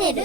ネル。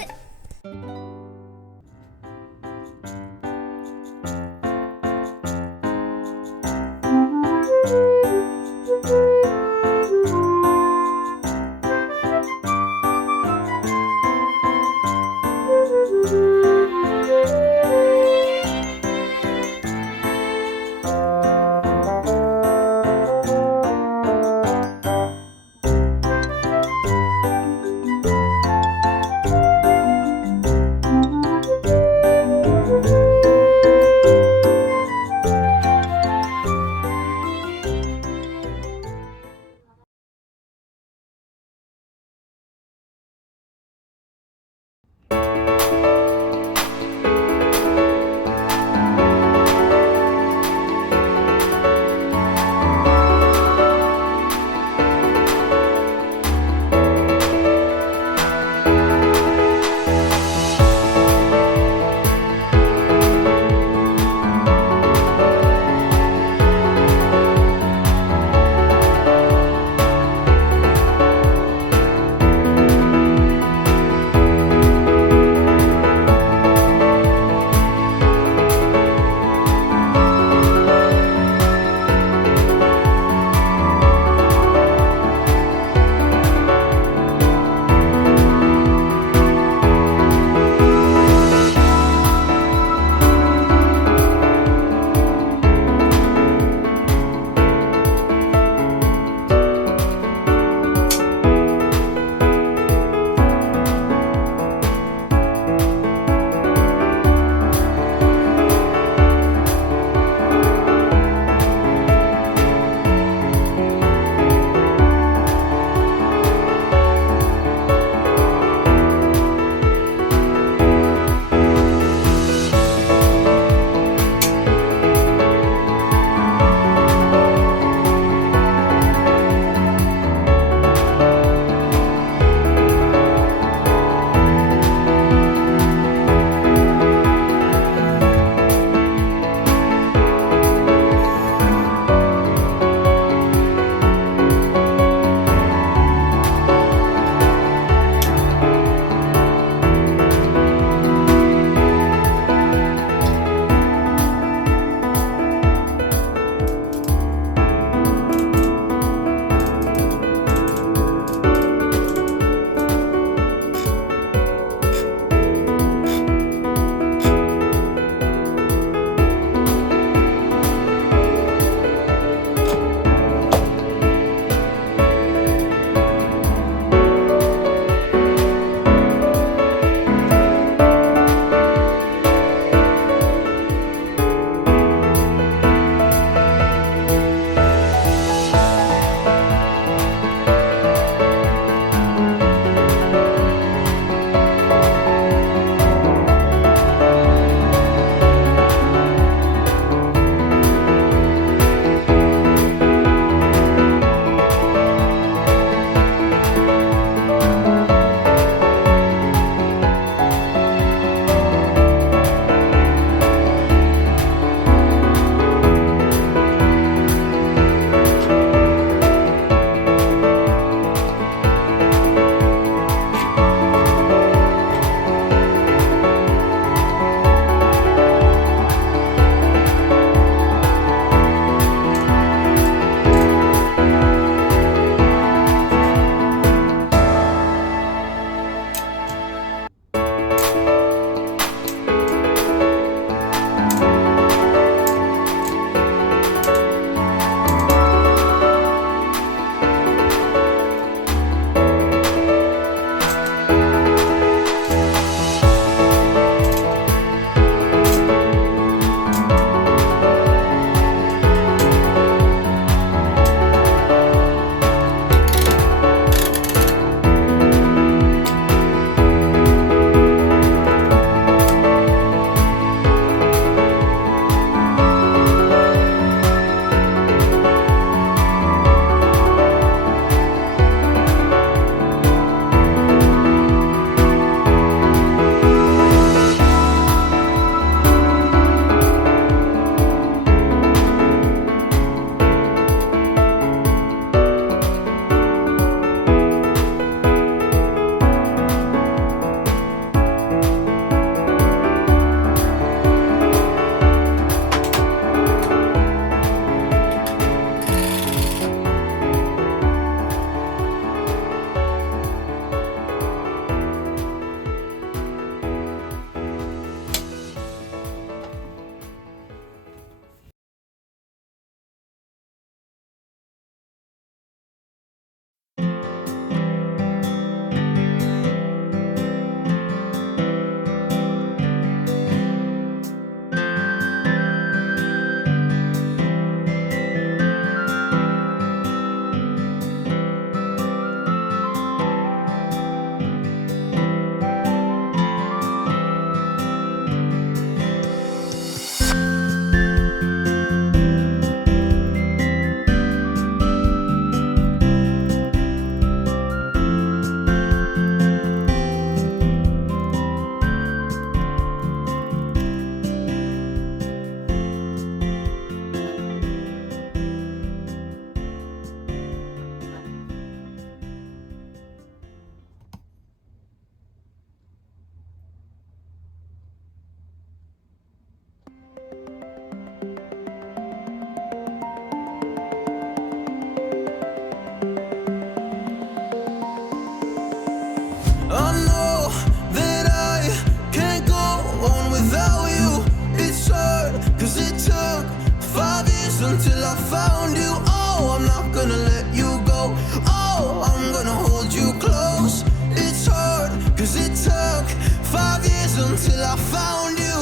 until I found you. Oh, I'm not gonna let you go. Oh, I'm gonna hold you close. It's hard, cause it took 5 years until I found you.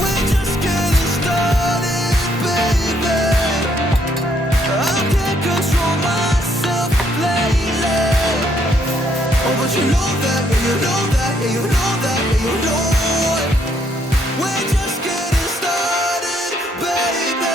We're just getting started, baby. I can't control myself lately. Oh, but you know that, yeah, you know that, yeah, you know that, yeah, you know it. We're just getting started, baby.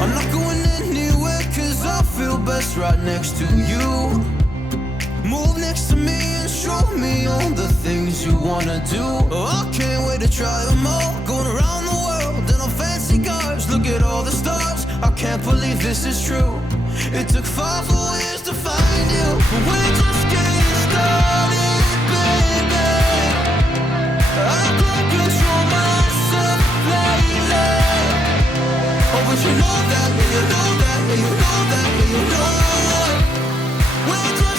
I'm not going anywhere cause I feel best right next to you. Move next to me and show me all the things you wanna do. Oh, I can't wait to try them all. Going around the world in our fancy cars. Look at all the stars. I can't believe this is true. It took 5 whole years to find you. We're just getting started, baby. I can't control myself lately. Oh, but you know that, yeah, you know that, yeah, you know that, yeah, you know it. We're just